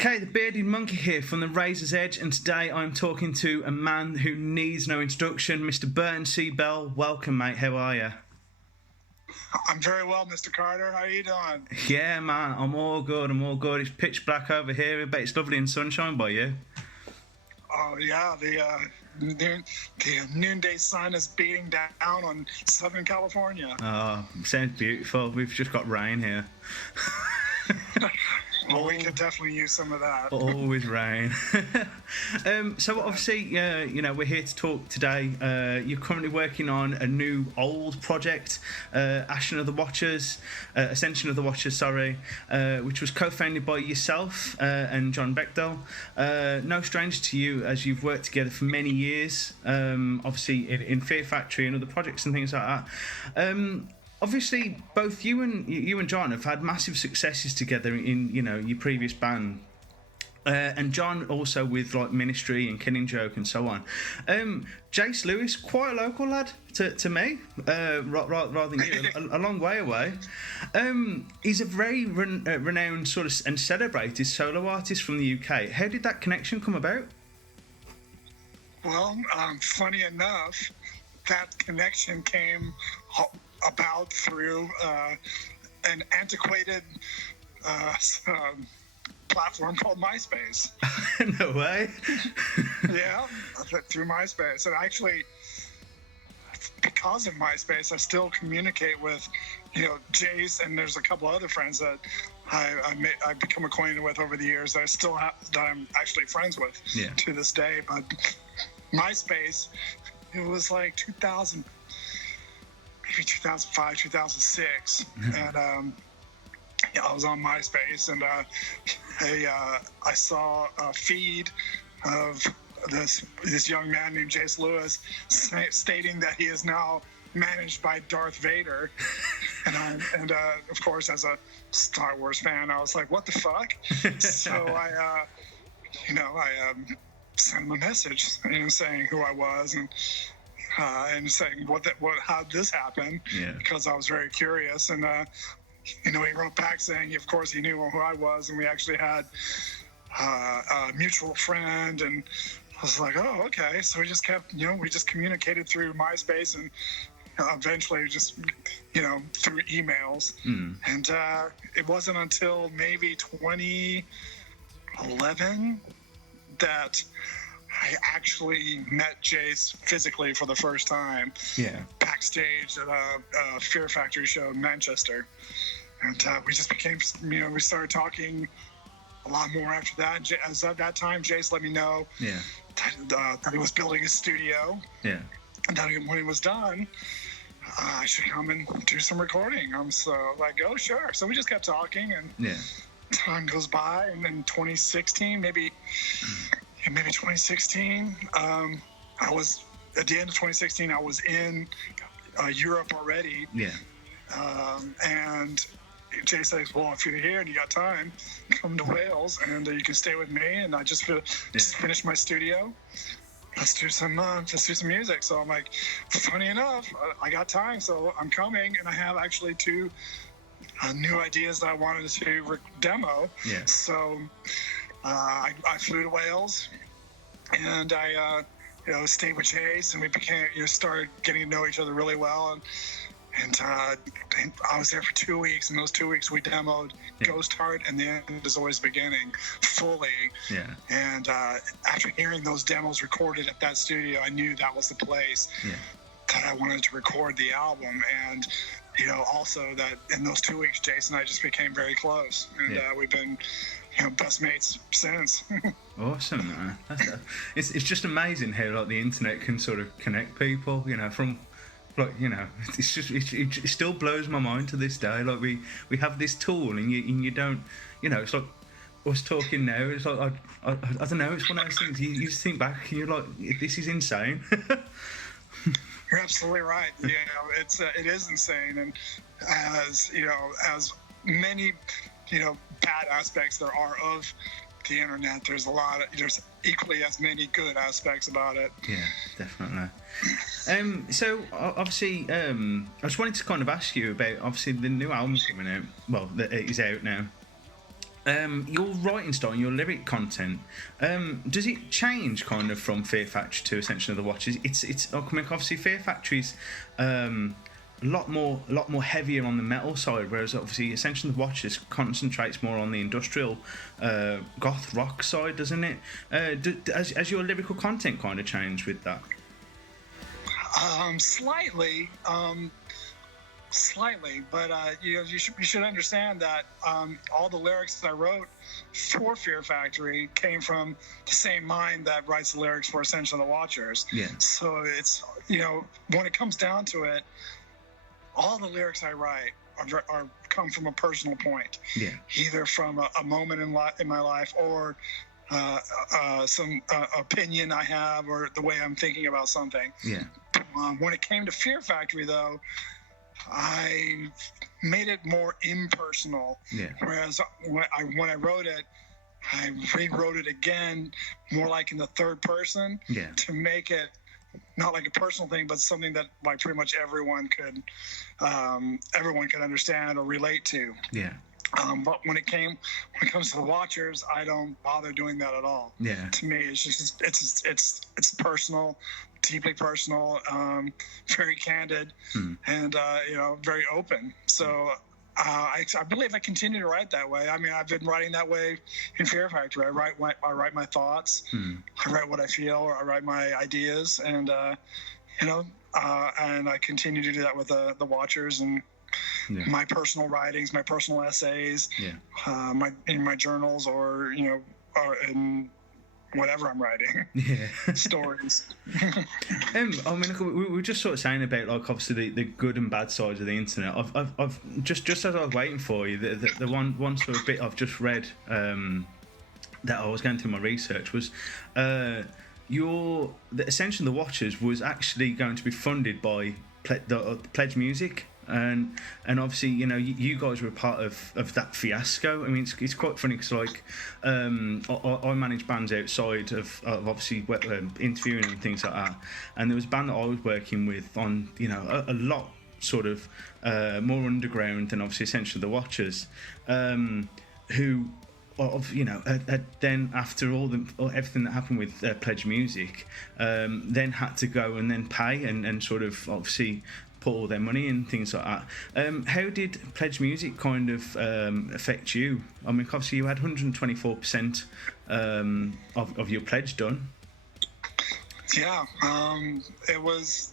Okay, the bearded monkey here from the Razor's Edge, and today I'm talking to a man who needs no introduction, Mr. Burton C. Bell. Welcome, mate. How are you? I'm very well, Mr. Carter. How are you doing? Yeah, man, I'm all good. It's pitch black over here, but it's lovely and sunshine by you. Oh, yeah, the noonday sun is beating down on Southern California. Oh, sounds beautiful. We've just got rain here. Well, we could definitely use some of that. Always rain. So obviously, we're here to talk today. You're currently working on a new old project, Ascension of the Watchers, which was co-founded by yourself and John Bechtel. No stranger to you, as you've worked together for many years, obviously in Fear Factory and other projects and things like that. Obviously, both you and John have had massive successes together in your previous band, and John also with like Ministry and Killing Joke and so on. Jace Lewis, quite a local lad to me, rather than you, a long way away. He's a very renowned sort of and celebrated solo artist from the UK. How did that connection come about? Well, funny enough, that connection came about through an antiquated platform called MySpace. No way. Yeah, through MySpace. And actually, because of MySpace, I still communicate with, Jace, and there's a couple other friends that I've become acquainted with over the years that that I'm actually friends with to this day. But MySpace, it was like 2000. Maybe 2005, 2006, and I was on MySpace, and I saw a feed of this young man named Jace Lewis stating that he is now managed by Darth Vader, and of course, as a Star Wars fan, I was like, what the fuck? So I sent him a message, saying who I was and saying how'd this happen? Yeah. Because I was very curious, and he wrote back saying, of course, he knew who I was, and we actually had a mutual friend, and I was like, oh, okay. So we just kept, we just communicated through MySpace, and eventually just, through emails, and it wasn't until maybe 2011 that I actually met Jace physically for the first time. Yeah. Backstage at a Fear Factory show in Manchester, and we just became, we started talking a lot more after that. As at that time, Jace let me know that he was building a studio. Yeah. And that when he was done, I should come and do some recording. I'm so like, oh sure. So we just kept talking, and time goes by, and then 2016, maybe 2016, I was, at the end of 2016, I was in Europe already. Yeah. And Jay says, well, if you're here and you got time, come to Wales, and you can stay with me. And I just finished my studio. Let's do some music. So I'm like, funny enough, I got time, so I'm coming, and I have actually two new ideas that I wanted to demo. Yeah. So I flew to Wales, and I stayed with Jace, and we became started getting to know each other really well, and I was there for 2 weeks, and those 2 weeks we demoed Ghost Heart and The End Is Always Beginning fully. Yeah. And after hearing those demos recorded at that studio, I knew that was the place that I wanted to record the album. And also that in those 2 weeks, Jace and I just became very close, and we've been best mates since. Awesome, man. It's just amazing how like the internet can sort of connect people, from like, it's just it still blows my mind to this day. Like we have this tool, and you don't, it's like us talking now. It's like I don't know. It's one of those things you just think back and you're like, this is insane. You're absolutely right. It is insane, and as many bad aspects there are of the internet, there's equally as many good aspects about it. Yeah, definitely. So obviously, I just wanted to kind of ask you about obviously the new album coming out. Well, that is out now. Your writing style and your lyric content, does it change kind of from Fear Factory to Ascension of the Watchers? It's I mean, obviously Fear Factory's a lot more heavier on the metal side, whereas obviously Ascension of the Watchers concentrates more on the industrial goth rock side, doesn't it? Has your lyrical content kind of changed with that? Slightly, but you should understand that all the lyrics that I wrote for Fear Factory came from the same mind that writes the lyrics for Ascension of the Watchers. Yeah. So it's, when it comes down to it, all the lyrics I write are come from a personal point. Yeah. Either from a moment in my life, or some opinion I have, or the way I'm thinking about something. Yeah. When it came to Fear Factory, though, I made it more impersonal. Yeah. Whereas when I wrote it, I rewrote it again, more like in the third person. Yeah. To make it not like a personal thing, but something that like pretty much everyone could understand or relate to. Yeah. But when it comes to the Watchers, I don't bother doing that at all. Yeah. To me, it's just it's personal, deeply personal, very candid, and very open. So I believe I continue to write that way. I mean, I've been writing that way in Fear Factory. I write my thoughts. I write what I feel, or I write my ideas, and and I continue to do that with the Watchers and. Yeah. My personal writings, my personal essays, in my journals, or in whatever I'm writing. Yeah. Stories. I mean, look, we were just sort of saying about like obviously the good and bad sides of the internet. I've just as I was waiting for you, the one sort of bit I've just read that I was going through my research was the Ascension of the Watchers was actually going to be funded by Pledge Music. And obviously, you guys were a part of that fiasco. I mean, it's quite funny because like I manage bands outside of obviously interviewing and things like that. And there was a band that I was working with on a lot sort of more underground than obviously Ascension of the Watchers, who. Then after everything that happened with Pledge Music, then had to go and then pay and sort of obviously put all their money in, things like that. How did Pledge Music kind of affect you? I mean, obviously you had 124% of your pledge done. Yeah, it was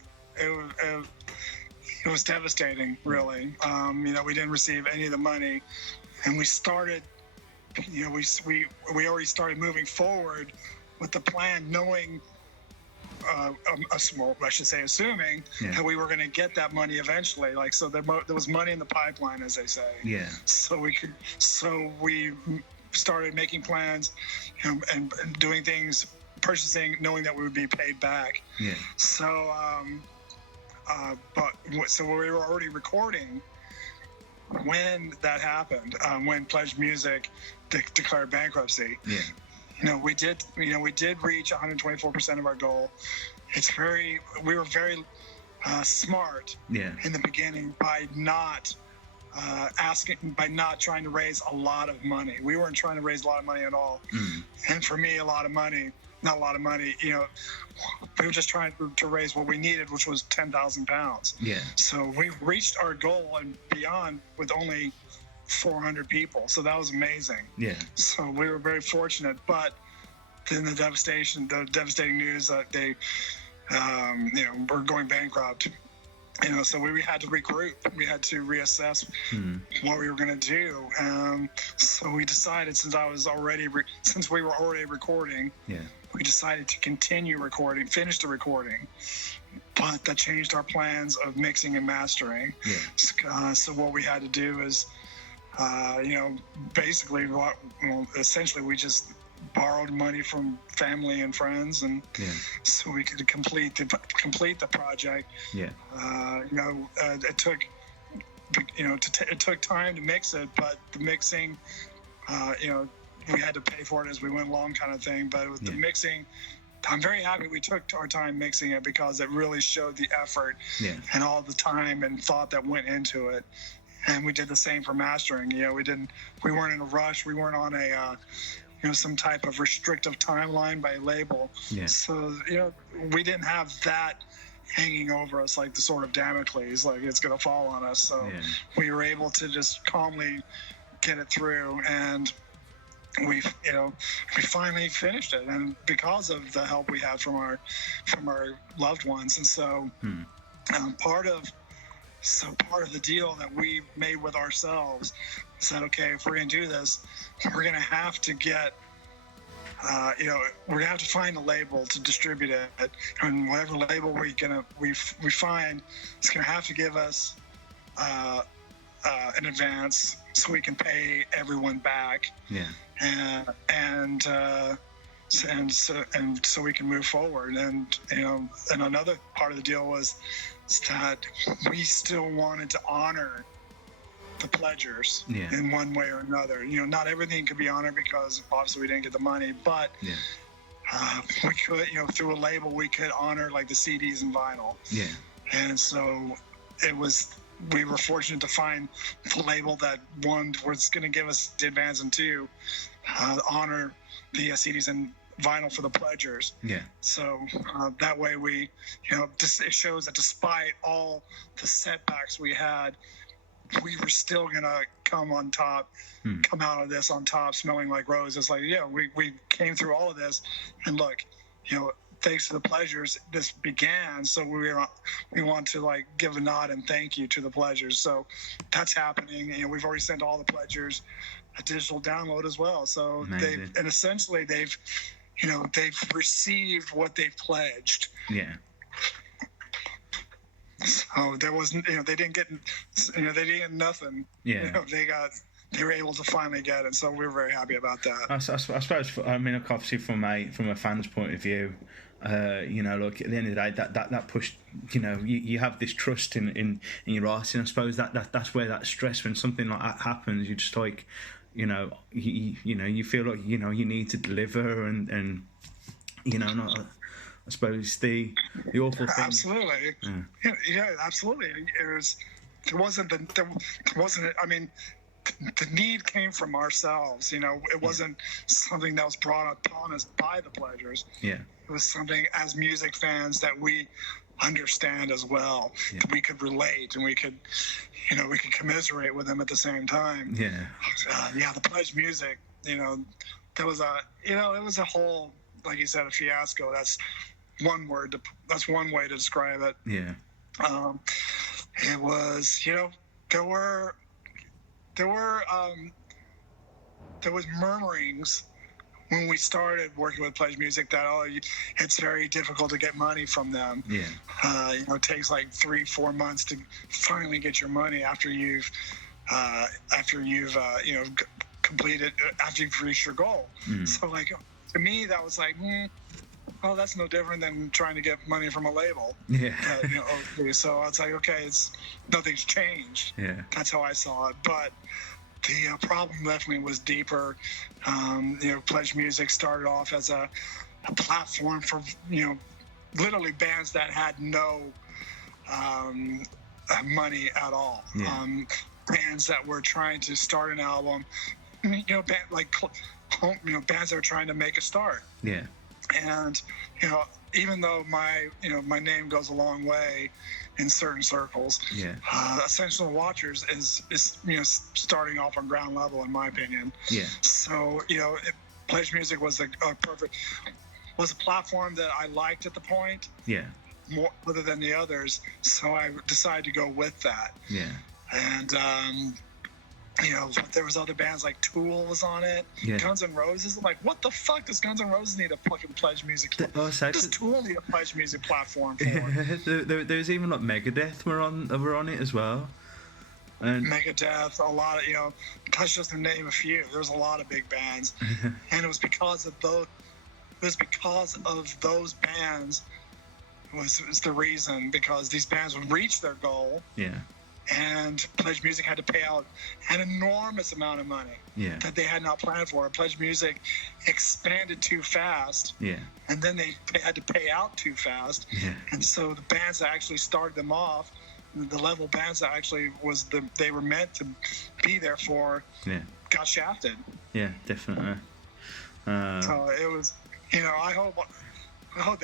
devastating, really. We didn't receive any of the money, and we started. We already started moving forward with the plan, knowing, assuming that we were going to get that money eventually. Like, so there was money in the pipeline, as they say. Yeah. So we started making plans, and doing things, purchasing, knowing that we would be paid back. Yeah. So, so we were already recording when that happened, when Pledge Music declared bankruptcy. Yeah. We did reach 124% of our goal. We were very smart in the beginning by not trying to raise a lot of money. We weren't trying to raise a lot of money at all. And for me, not a lot of money, we were just trying to raise what we needed, which was 10,000 pounds. Yeah. So we reached our goal and beyond with only 400 people. So that was amazing. Yeah. So we were very fortunate, but then the devastating news that they, were going bankrupt. So we had to regroup. We had to reassess what we were going to do. So we decided, since we were already recording, we decided to continue recording, finish the recording. But that changed our plans of mixing and mastering. Yeah. So what we had to do is, essentially we just borrowed money from family and friends, and so we could complete the project. Yeah. It took time to mix it, but the mixing, we had to pay for it as we went along, kind of thing. But with the mixing, I'm very happy we took our time mixing it, because it really showed the effort and all the time and thought that went into it. and we did the same for mastering. You know, we weren't in a rush. We weren't on a some type of restrictive timeline by label. Yeah. So, we didn't have that hanging over us like the sword of Damocles, like it's going to fall on us. So we were able to just calmly get it through, and we finally finished it, and because of the help we had from our loved ones. And so part of the deal that we made with ourselves said, okay, if we're going to do this, we're going to have to get we're going to have to find a label to distribute it, and whatever label we find is going to have to give us an advance so we can pay everyone back. And so we can move forward. And and another part of the deal was that we still wanted to honor the pledgers in one way or another. Not everything could be honored because obviously we didn't get the money, but we could, through a label, we could honor like the CDs and vinyl. And so we were fortunate to find the label that, one, was going to give us the advance, and two, honor the CDs and vinyl for the pledgers. So that way it shows that despite all the setbacks we had, we were still going to come out of this on top, smelling like roses. Like, we came through all of this, and look, thanks to the pledgers, this began. So we want to like give a nod and thank you to the pledgers. So that's happening. We've already sent all the pledgers a digital download as well. So they've received what they've pledged. So there wasn't, they didn't get nothing. They were able to finally get it. So we were very happy about that. I suppose, obviously from a fan's point of view, look, at the end of the day, that pushed, you have this trust in your writing. I suppose that's where that stress, when something like that happens, you just like, you feel like, you need to deliver, and not, I suppose the awful thing. Absolutely. Absolutely. There wasn't. I mean, the need came from ourselves. It wasn't something that was brought upon us by the pledgers. It was something as music fans that we understand as well. That we could relate, and we could commiserate with them at the same time. The pledge music. There was it was a whole, like you said, a fiasco. That's one way to describe it. It was, there was murmurings when we started working with pledge music that it's very difficult to get money from them. It takes like 3-4 months to finally get your money after you've completed, after you've reached your goal. So like, to me, that was like, that's no different than trying to get money from a label. So I was like, okay, nothing's changed. That's how I saw it. But the problem definitely was deeper. Pledge music started off as a platform for, literally bands that had no money at all. Bands that were trying to start an album, bands that were trying to make a start. And even though my name goes a long way in certain circles, Ascension of The Watchers is starting off on ground level, in my opinion. So pledge music was a platform that I liked at the point. More other than the others, so I decided to go with that. And there was other bands like Tool was on it. Guns N' Roses. Like, what the fuck does Guns N' Roses need a fucking pledge music? What does Tool need a pledge music platform for? There's even like Megadeth were on it as well. And Megadeth, a lot of that's just to name a few. There's a lot of big bands, and it was because of those. It was because of those bands was the reason, because these bands would reach their goal. And Pledge Music had to pay out an enormous amount of money that they had not planned for. Pledge Music expanded too fast, and then they had to pay out too fast. And so the bands that actually started them off the level bands that actually they were meant to be there for, got shafted. Yeah, definitely. So it was, I hope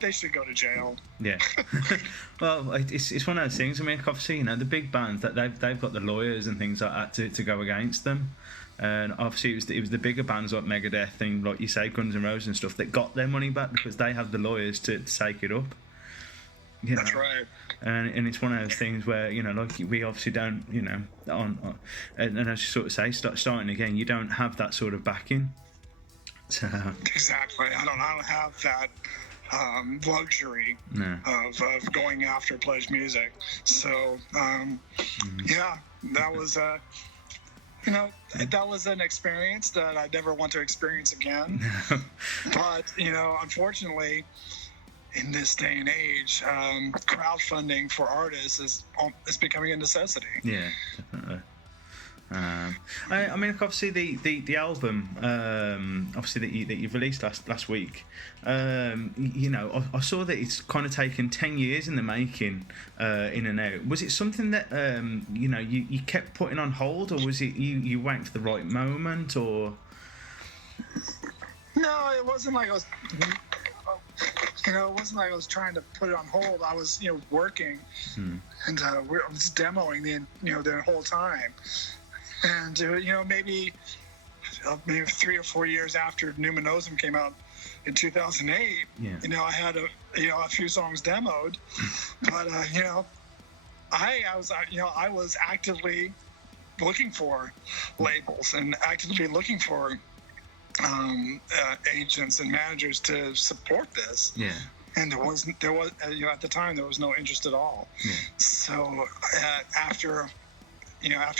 they should go to jail. Yeah. Well, it's one of those things. I mean, obviously, the big bands that they've got the lawyers and things like that to go against them. And obviously, it was the bigger bands like Megadeth and, like you say, Guns N' Roses and stuff that got their money back because they have the lawyers to take it up. That's right. And it's one of those things where, like we obviously don't, and as you sort of say, starting again, you don't have that sort of backing. So. Exactly. I don't have that luxury of going after Pledge Music. So, yeah, that was that was an experience that I never want to experience again. But, unfortunately, in this day and age, crowdfunding for artists is becoming a necessity. Yeah, definitely. I mean, obviously the album, obviously that you've released last week. I saw that it's kind of taken 10 years in the making, in and out. Was it something that you kept putting on hold, or was it you waiting for the right moment, or? No, it wasn't like I was. It wasn't like I was trying to put it on hold. I was, working, and I was demoing the whole time. And maybe 3 or 4 years after Numinosum came out in 2008, I had a few songs demoed, but I was actively looking for labels and actively looking for agents and managers to support this. Yeah. And there was at the time there was no interest at all. Yeah. So after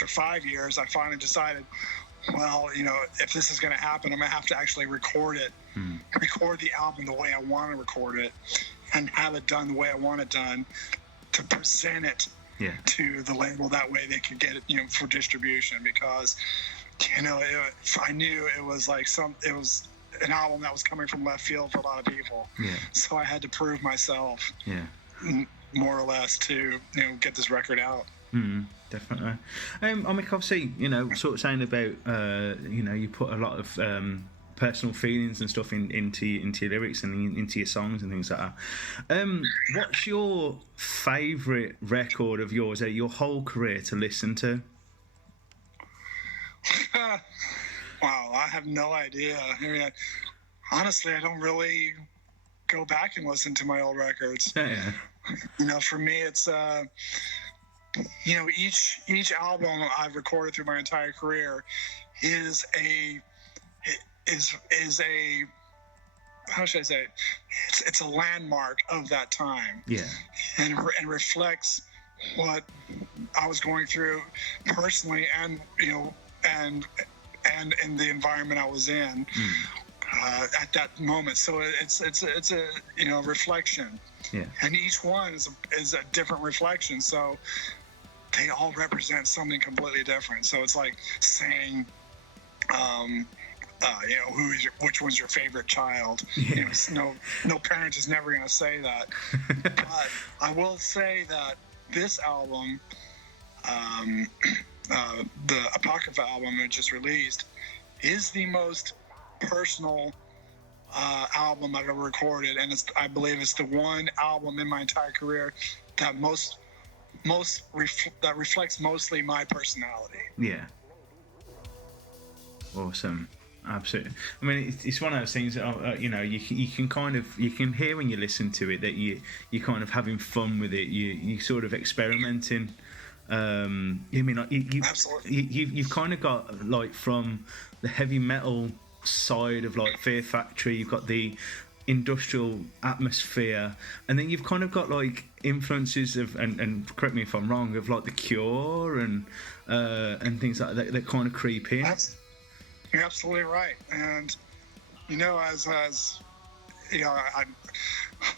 5 years, I finally decided, well, if this is going to happen, I'm going to have to actually record it, record the album the way I want to record it, and have it done the way I want it done, to present it to the label. That way they could get it, for distribution, because, I knew it was it was an album that was coming from left field for a lot of people. Yeah. So I had to prove myself, more or less, to, get this record out. Definitely. I mean, obviously, sort of saying about, you put a lot of personal feelings and stuff into your lyrics and into your songs and things like that. What's your favourite record of yours, your whole career, to listen to? Wow, I have no idea. I mean, honestly, I don't really go back and listen to my old records. Yeah. For me, it's each album I've recorded through my entire career is a how should I say it? It's a landmark of that time. Yeah. And reflects what I was going through personally, and and in the environment I was in at that moment. So it's a reflection. Yeah. And each one is a different reflection. So they all represent something completely different. So it's like saying, which one's your favorite child? Yeah. No parent is never going to say that. But I will say that this album, the Apocrypha album it just released, is the most personal album I've ever recorded, and I believe it's the one album in my entire career that that reflects mostly my personality. Yeah. Awesome. Absolutely. I mean, it's one of those things that, you can hear when you listen to it that you're kind of having fun with it. You sort of experimenting. You've kind of got, like, from the heavy metal side of, like, Fear Factory, you've got the industrial atmosphere, and then you've kind of got, like, influences of, and correct me if I'm wrong, of, like, The Cure and things like that kind of creep in. You're absolutely right. And as I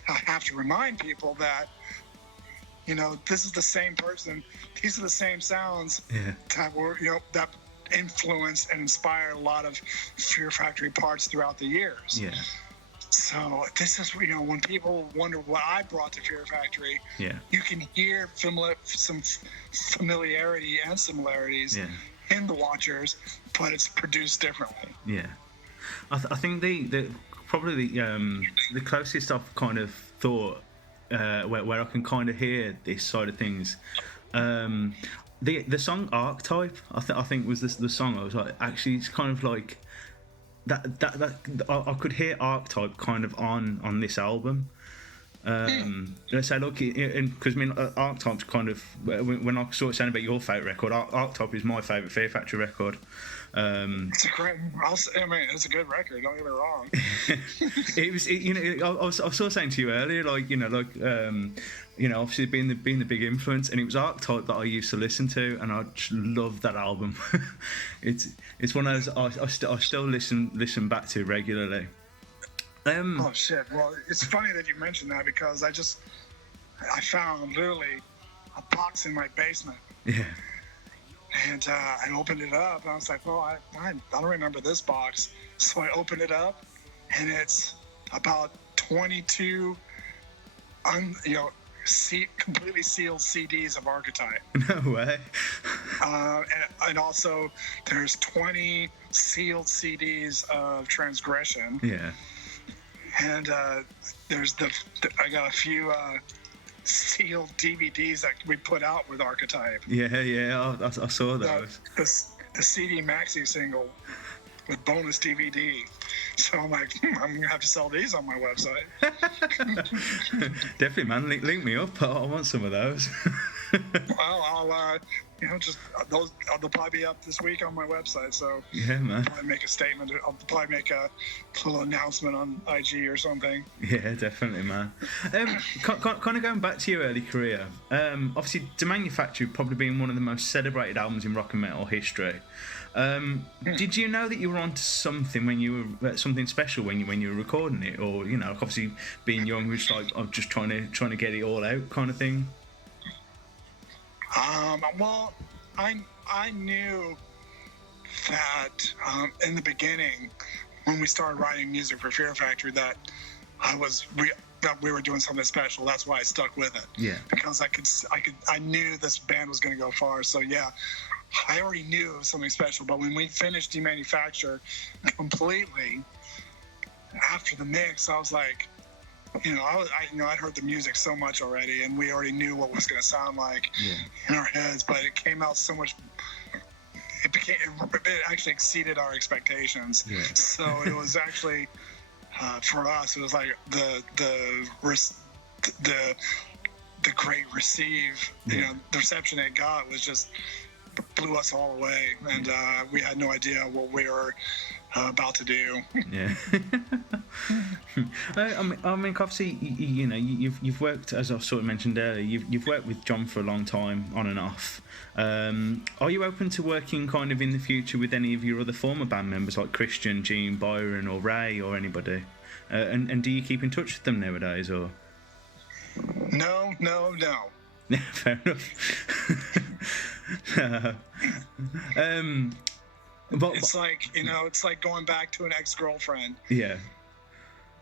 have to remind people that this is the same person, these are the same sounds that were that influence and inspire a lot of Fear Factory parts throughout the years. Yeah. So this is, when people wonder what I brought to Fear Factory, yeah, you can hear some familiarity and similarities in the Watchers, but it's produced differently. Yeah, I think the probably the closest I've kind of thought where I can kind of hear this side of things. The song Archetype, I think was the song. I was like, actually, it's kind of like that I could hear Archetype kind of on this album. Let's say, look, because Archetype's kind of, when I sort of saying about your favourite record, Archetype is my favourite Fear Factory record. It's a great. It's a good record. Don't get me wrong. I was sort of saying to you earlier, obviously being the big influence, and it was Archetype that I used to listen to, and I just love that album. It's one of those I still listen back to regularly. Oh shit! Well, it's funny that you mentioned that, because I found literally a box in my basement. Yeah. And I opened it up, and I was like, "Well, I don't remember this box." So I opened it up, and it's about 22, completely sealed CDs of Archetype. No way. And also, there's 20 sealed CDs of Transgression. Yeah. And there's I got a few sealed DVDs that we put out with Archetype. Yeah, I saw those. The CD maxi single with bonus DVD. So I'm like, I'm gonna have to sell these on my website. Definitely, man. Link me up. I want some of those. Well, I'll they'll probably be up this week on my website. So yeah, man. I'll probably make a statement. I'll probably make a little announcement on IG or something. Yeah, definitely, man. Kind of going back to your early career. Obviously, To Manufacture probably being one of the most celebrated albums in rock and metal history. Did you know that you were onto something when you were something special when you were recording it, or obviously being young, was like, I'm just trying to get it all out kind of thing? Well, I knew that in the beginning, when we started writing music for Fear Factory, that we were doing something special. That's why I stuck with it. Yeah. Because I knew this band was going to go far. So yeah, I already knew it was something special. But when we finished Demanufacture completely, after the mix, I was like, I'd heard the music so much already, and we already knew what it was going to sound like in our heads. But it came out so much. It actually exceeded our expectations. Yeah. So it was actually for us. It was like the great receive. The reception it got was just blew us all away, and we had no idea what we were about to do. Yeah. I mean, obviously, you've worked, as I sort of mentioned earlier, you've worked with John for a long time, on and off. Are you open to working kind of in the future with any of your other former band members, like Christian, Gene, Byron, or Ray, or anybody? And do you keep in touch with them nowadays, or? No. Fair enough. But it's like it's like going back to an ex-girlfriend. Yeah.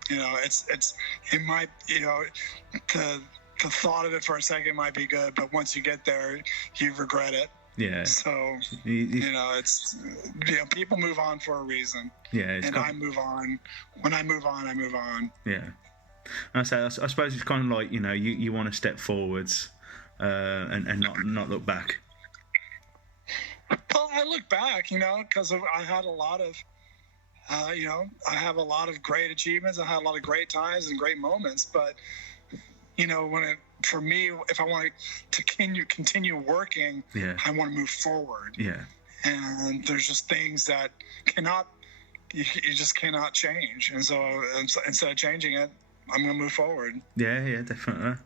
It might, the thought of it for a second might be good, but once you get there, you regret it. Yeah. So it's people move on for a reason. Yeah. I move on. When I move on, I move on. Yeah. I suppose it's kind of like you want to step forwards, and not look back. Well, I look back, because I had a lot of, I have a lot of great achievements. I had a lot of great times and great moments. But, for me, if I want to continue working, I want to move forward. Yeah. And there's just things that you just cannot change. And so instead of changing it, I'm going to move forward. Yeah, definitely.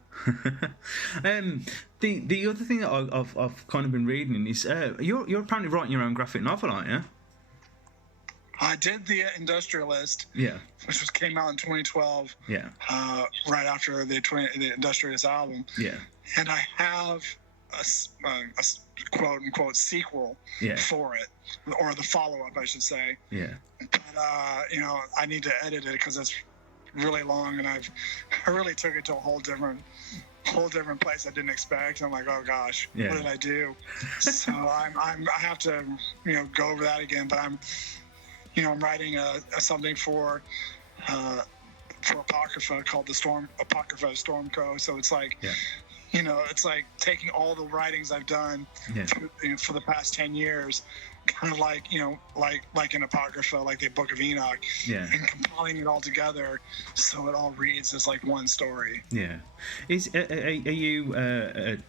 The other thing that I've kind of been reading is you're apparently writing your own graphic novel, aren't you? I did the Industrialist, which came out in 2012. Yeah. Right after the Industrious album. Yeah. And I have a quote unquote sequel for it, or the follow up, I should say. Yeah. But I need to edit it because it's really long, and I really took it to a whole different place I didn't expect. I'm like, oh gosh, what did I do? So I have to, go over that again. But I'm writing something for Apocrypha called Apocrypha Stormco. So it's like, it's like taking all the writings I've done for the past 10 years, kind of like, like in Apocrypha, like the Book of Enoch, and compiling it all together so it all reads as like one story. Yeah. Are you an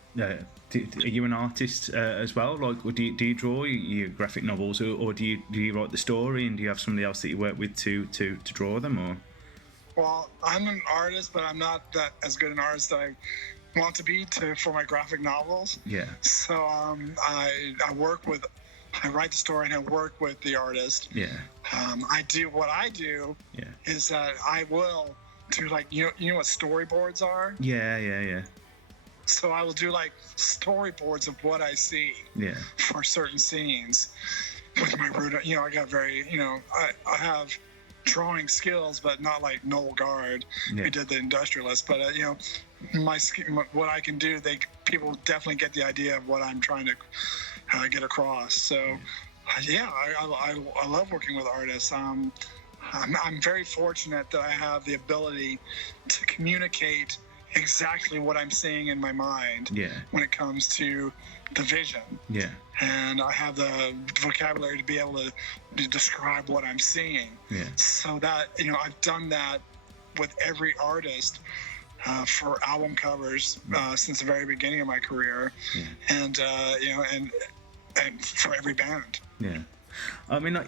artist as well? Like, do you draw your graphic novels, or do you write the story, and do you have somebody else that you work with to draw them, or? Well, I'm an artist, but I'm not that as good an artist that I want to be for my graphic novels. Yeah. So I write the story and I work with the artist. Yeah. What I do is that I will do, like, you know what storyboards are? Yeah. So I will do like storyboards of what I see for certain scenes with my root. I got very, I have drawing skills, but not like Noel Gard, who did the Industrialist. But what I can do, people definitely get the idea of what I'm trying to get across. So I love working with artists. I'm very fortunate that I have the ability to communicate exactly what I'm seeing in my mind when it comes to the vision. Yeah. And I have the vocabulary to be able to describe what I'm seeing. Yeah. So that, I've done that with every artist for album covers since the very beginning of my career. Yeah. And, and for every band. Yeah. I mean, I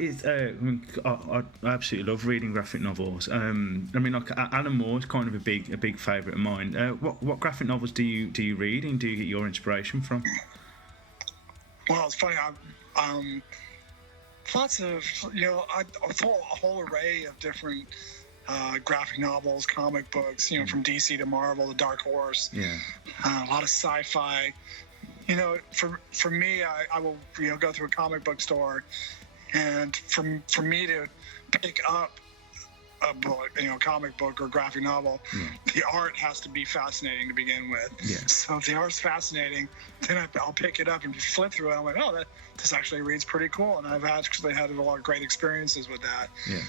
absolutely love reading graphic novels. Like Alan Moore is kind of a big favourite of mine. What graphic novels do you read, and do you get your inspiration from? Well, it's funny. Lots of a whole array of different graphic novels, comic books. From DC to Marvel to Dark Horse. Yeah. A lot of sci-fi. For me, I will go through a comic book store, and for me to pick up a book, comic book or graphic novel, the art has to be fascinating to begin with. Yeah. So if the art's fascinating, then I'll pick it up and flip through it. I'm like, oh, this actually reads pretty cool, and I've actually had a lot of great experiences with that. Yeah.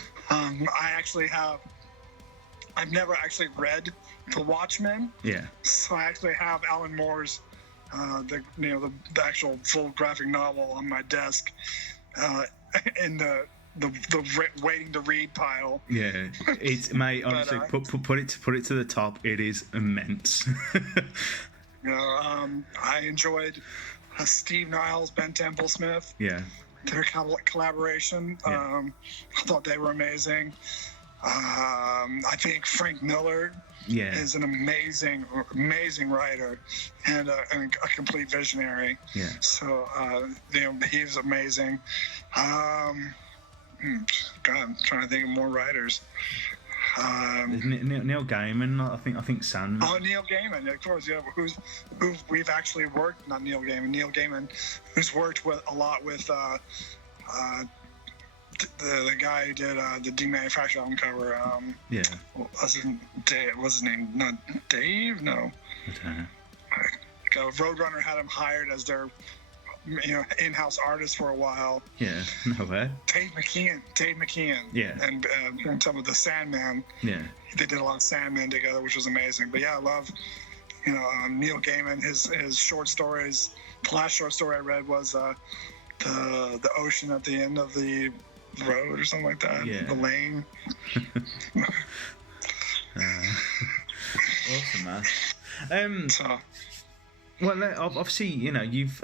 I've never actually read The Watchmen. Yeah. So I actually have Alan Moore's the actual full graphic novel on my desk in the waiting to read pile. Yeah, it's mate. Honestly, put it to the top. It is immense. I enjoyed Steve Niles, Ben Templesmith. Yeah, their collaboration. Yeah. I thought they were amazing. I think Frank Miller is an amazing writer and a complete visionary. Yeah. So he's amazing. God, I'm trying to think of more writers. Neil Gaiman, I think Sandman. Oh, Neil Gaiman, of course, yeah. Who we've actually worked, not Neil Gaiman, who's worked a lot with the guy who did the Demanufactured album cover. What's his name? Not Dave? No. Roadrunner had him hired as their in-house artist for a while. Yeah, no way. Dave McKeon. Yeah. And some of the Sandman. Yeah. They did a lot of Sandman together, which was amazing. But yeah, I love, Neil Gaiman, his short stories. The last short story I read was the ocean at the end of the road or something like that. Yeah. The lane. Awesome, man. Well, obviously, you've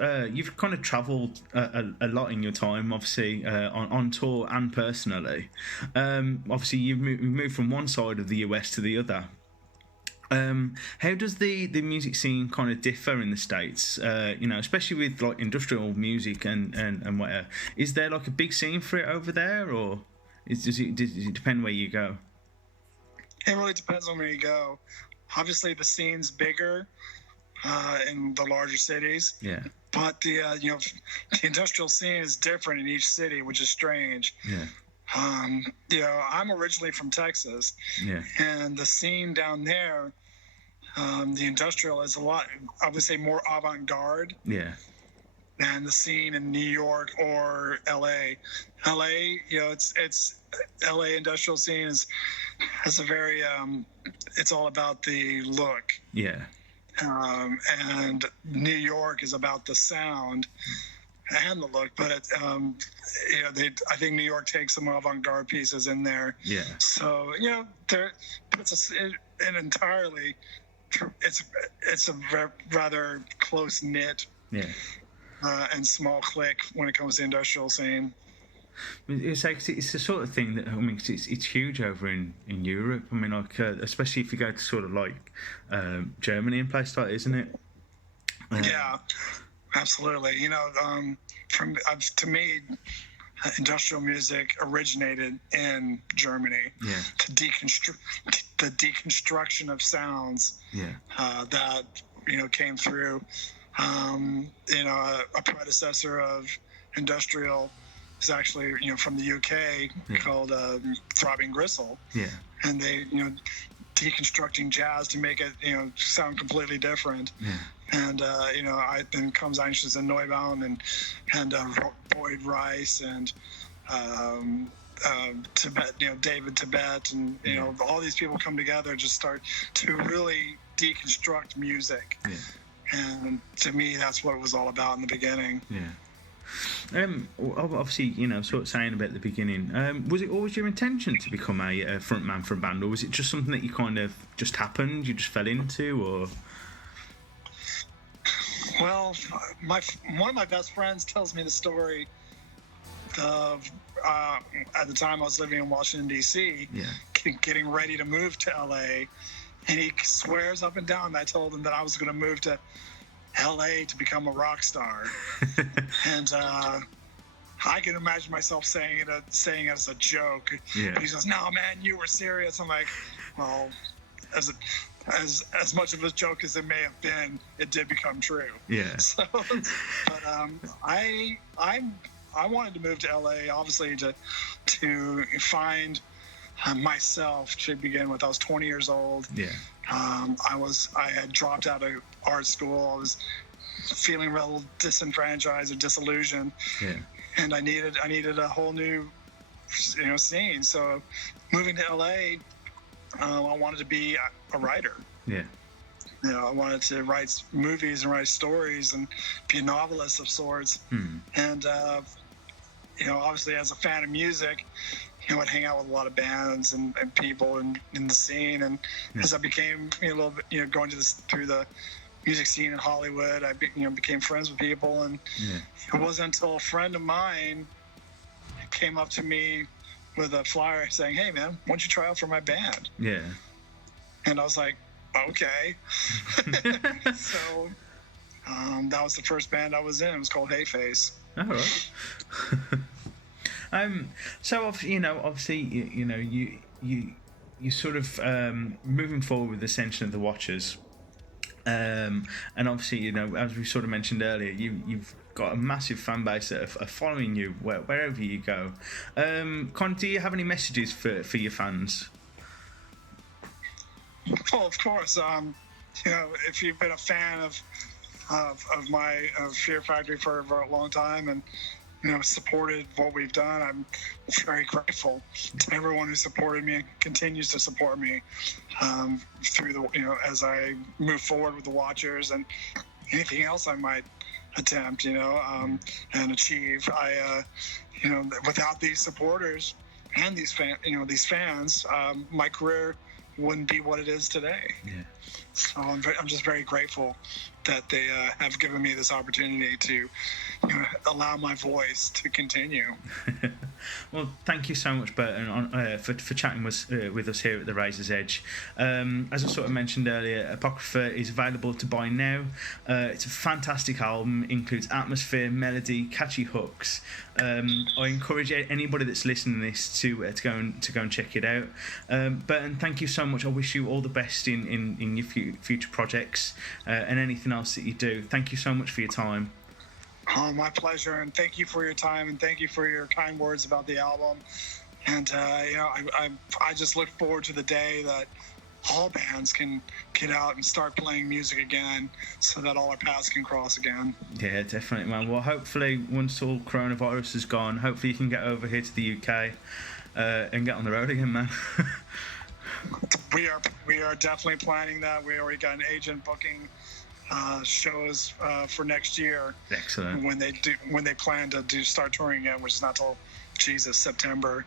kind of travelled a lot in your time, obviously, on tour and personally. Obviously, you've moved from one side of the US to the other. How does the music scene kind of differ in the States? Especially with like industrial music and whatever. Is there like a big scene for it over there, or does it depend where you go? It really depends on where you go. Obviously, the scene's bigger in the larger cities. Yeah. But the industrial scene is different in each city, which is strange. Yeah. I'm originally from Texas, and the scene down there, the industrial is a lot, I would say, more avant-garde. Than the scene in New York or LA. LA, it's LA industrial scene is a very it's all about the look. And New York is about the sound and the look, but I think New York takes some avant-garde pieces in there. So it's a rather close knit. And small click when it comes to industrial scene. It's the sort of thing that, I mean, it's huge over in Europe. I mean, like especially if you go to sort of like Germany and places like that, isn't it? Yeah, absolutely. To me, industrial music originated in Germany. To the deconstruction of sounds that came through. A predecessor of industrial is actually from the UK called Throbbing Gristle, and they deconstructing jazz to make it sound completely different. And then comes Einstein Neubaum and Boyd Rice and Tibet, David Tibet, and all these people come together to start to really deconstruct music. And to me, that's what it was all about in the beginning. Obviously, sort of saying about the beginning, was it always your intention to become a frontman for a band, or was it just something that you kind of just happened, you just fell into, or? Well, one of my best friends tells me the story of at the time I was living in Washington, D.C., getting ready to move to L.A., and he swears up and down that I told him that I was going to move to L.A. to become a rock star. And I can imagine myself saying it as a joke. And he says, "No, man, you were serious." I'm like, well, as much of a joke as it may have been, it did become true. So, but I wanted to move to L.A. obviously to find myself to begin with. I was 20 years old. I had dropped out of art school. I was feeling real disenfranchised or disillusioned, and I needed a whole new scene. So moving to LA, I wanted to be a writer. I wanted to write movies and write stories and be a novelist of sorts. And obviously as a fan of music, I'd hang out with a lot of bands and people in the scene. And as I became a little bit, going through the music scene in Hollywood, I became friends with people. And it wasn't until a friend of mine came up to me with a flyer saying, "Hey, man, why don't you try out for my band?" And I was like, "Okay." So that was the first band I was in. It was called Hey Face. All right. So obviously, you sort of moving forward with Ascension of the Watchers, and obviously, as we sort of mentioned earlier, you've got a massive fan base that are following you wherever you go. Do you have any messages for your fans? Well, of course. If you've been a fan of my Fear Factory for a long time and supported what we've done, I'm very grateful to everyone who supported me and continues to support me through as I move forward with the Watchers and anything else I might attempt, and achieve. Without these supporters and these fans, my career wouldn't be what it is today. So I'm just very grateful that they have given me this opportunity to allow my voice to continue. Well, thank you so much, Burton, for chatting with us here at the Razor's Edge. As I sort of mentioned earlier, Apocrypha is available to buy now. It's a fantastic album, includes atmosphere, melody, catchy hooks. I encourage anybody that's listening to this to go and check it out. Burton, thank you so much. I wish you all the best in your future projects and anything else that you do. Thank you so much for your time. Oh, my pleasure, and thank you for your time, and thank you for your kind words about the album. And I just look forward to the day that all bands can get out and start playing music again, so that all our paths can cross again. Yeah, definitely, man. Well, hopefully once all coronavirus is gone, hopefully you can get over here to the UK and get on the road again, man. We are definitely planning that. We already got an agent booking shows for next year. Excellent. When they plan to start touring again, which is not till September.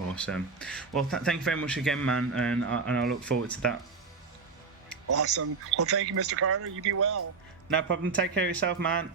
Awesome. Well, thank you very much again, man, and I look forward to that. Awesome. Well, thank you, Mr. Carter. You be well. No problem. Take care of yourself, man.